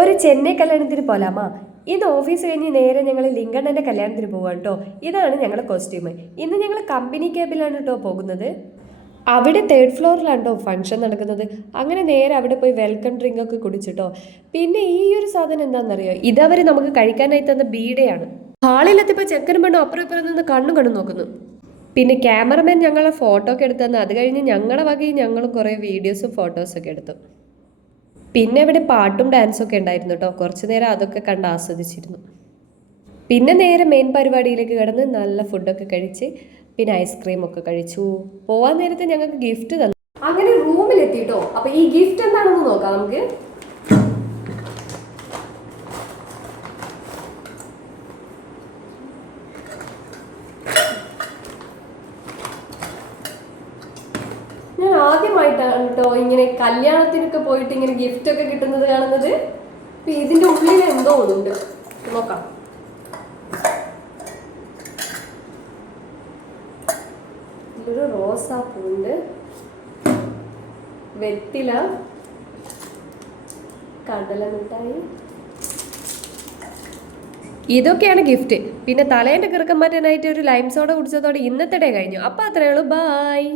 ഒരു ചെന്നൈ കല്യാണത്തിന് പോലാമാ. ഇന്ന് ഓഫീസ് കഴിഞ്ഞ് നേരെ ഞങ്ങൾ ലിങ്കണ്ണൻ്റെ കല്യാണത്തിന് പോവാം കേട്ടോ. ഇതാണ് ഞങ്ങളുടെ കോസ്റ്റ്യൂം. ഇന്ന് ഞങ്ങൾ കമ്പനി ക്യാബിലാണ് കേട്ടോ പോകുന്നത്. അവിടെ തേർഡ് ഫ്ലോറിലാണ് കേട്ടോ ഫംഗ്ഷൻ നടക്കുന്നത്. അങ്ങനെ നേരെ അവിടെ പോയി വെൽക്കം ഡ്രിങ്ക് ഒക്കെ കുടിച്ചിട്ടോ. പിന്നെ ഈ ഒരു സാധനം എന്താണെന്നറിയോ, ഇതവർ നമുക്ക് കഴിക്കാനായി തന്ന ബീഡയാണ്. ഹാളിലെത്തിയപ്പോൾ ചെക്കനും പെണ്ണും അപ്പുറം ഇപ്പുറം നിന്ന് കണ്ണും നോക്കുന്നു. പിന്നെ ക്യാമറമാൻ ഞങ്ങളെ ഫോട്ടോ ഒക്കെ എടുത്തു തന്നു. അത് കഴിഞ്ഞ് ഞങ്ങളുടെ വകയിൽ ഞങ്ങൾ കുറേ വീഡിയോസും ഫോട്ടോസൊക്കെ എടുത്തു. പിന്നെ ഇവിടെ പാട്ടും ഡാൻസും ഒക്കെ ഉണ്ടായിരുന്നു കേട്ടോ. കുറച്ച് നേരം അതൊക്കെ കണ്ട് ആസ്വദിച്ചിരുന്നു. പിന്നെ നേരെ മെയിൻ പരിപാടിയിലേക്ക് കിടന്ന് നല്ല ഫുഡൊക്കെ കഴിച്ച് പിന്നെ ഐസ്ക്രീം ഒക്കെ കഴിച്ചു. പോവാൻ നേരത്തെ ഞങ്ങൾക്ക് ഗിഫ്റ്റ് തന്നു. അങ്ങനെ റൂമിലെത്തിട്ടോ. അപ്പൊ ഈ ഗിഫ്റ്റ് എന്താണെന്ന് നോക്കാം നമുക്ക്. ഞാൻ ആദ്യമായിട്ടാണ് കേട്ടോ ഇങ്ങനെ കല്യാണത്തിനൊക്കെ പോയിട്ട് ഇങ്ങനെ ഗിഫ്റ്റ് ഒക്കെ കിട്ടുന്നത് കാണുന്നത്. അപ്പൊ ഇതിന്റെ ഉള്ളിൽ എന്തോ ഉണ്ട്, നോക്കാം. ഇതിലൊരു റോസാപ്പൂണ്ട്, വെറ്റില, കടല മിഠായി, ഇതൊക്കെയാണ് ഗിഫ്റ്റ്. പിന്നെ തലേൻ്റെ കിറുക്കം മാറ്റാനായിട്ട് ഒരു ലൈം സോഡ കുടിച്ചതോടെ ഇന്നത്തെ ഡേ കഴിഞ്ഞു. അപ്പം അത്രയേ ഉള്ളൂ. ബായ്.